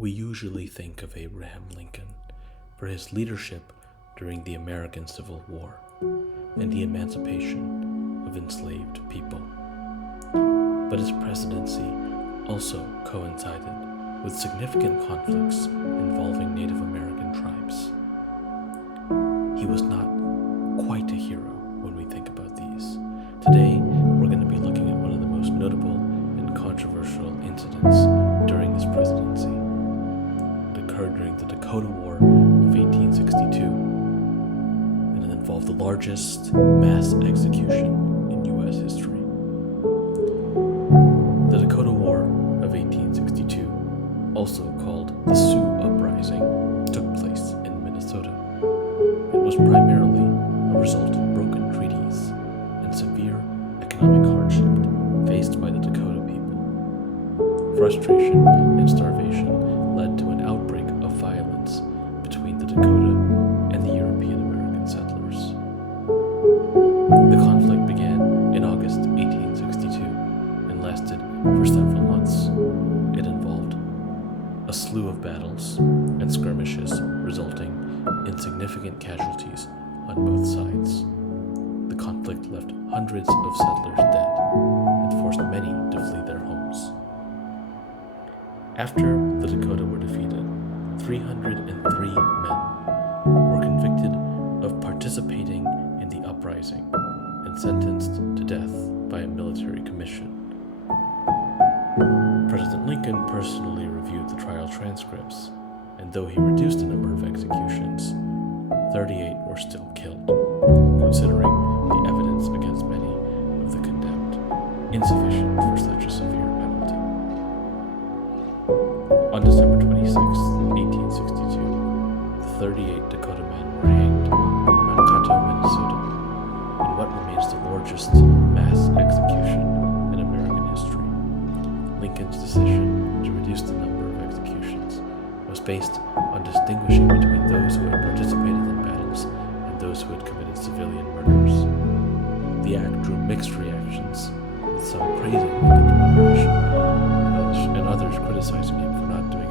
We usually think of Abraham Lincoln for his leadership during the American Civil War and the emancipation of enslaved people. But his presidency also coincided with significant conflicts involving Native American tribes. He was not quite a hero when we think about these. Today, we're going to be looking at one of the most notable and controversial incidents during his presidency. It occurred during the Dakota War of 1862, and it involved the largest mass execution in U.S. history. The Dakota War of 1862, also called the Sioux Uprising, took place in Minnesota. It was primarily a result of broken treaties and severe economic hardship faced by the Dakota people. Frustration and starvation led to an outbreak of violence between the Dakota and the European American settlers. The conflict began in August 1862 and lasted for several months. It involved a slew of battles and skirmishes, resulting in significant casualties on both sides. The conflict left hundreds of settlers dead and forced many to flee their homes. After the Dakota were defeated, 303 men were convicted of participating in the uprising and sentenced to death by a military commission. President Lincoln personally reviewed the trial transcripts, and though he reduced the number of executions, 38 were still killed, considering the evidence against many of the condemned insufficient for such a severe penalty. On December 26, 1862, the 38 Dakota men were hanged in Mankato, Minnesota, in what remains the largest mass execution in American history. Lincoln's decision to reduce the number of executions was based on distinguishing between those who had participated in battles and those who had committed civilian murders. The act drew mixed reactions, with some praising Lincoln's moderation and others criticizing him for not doing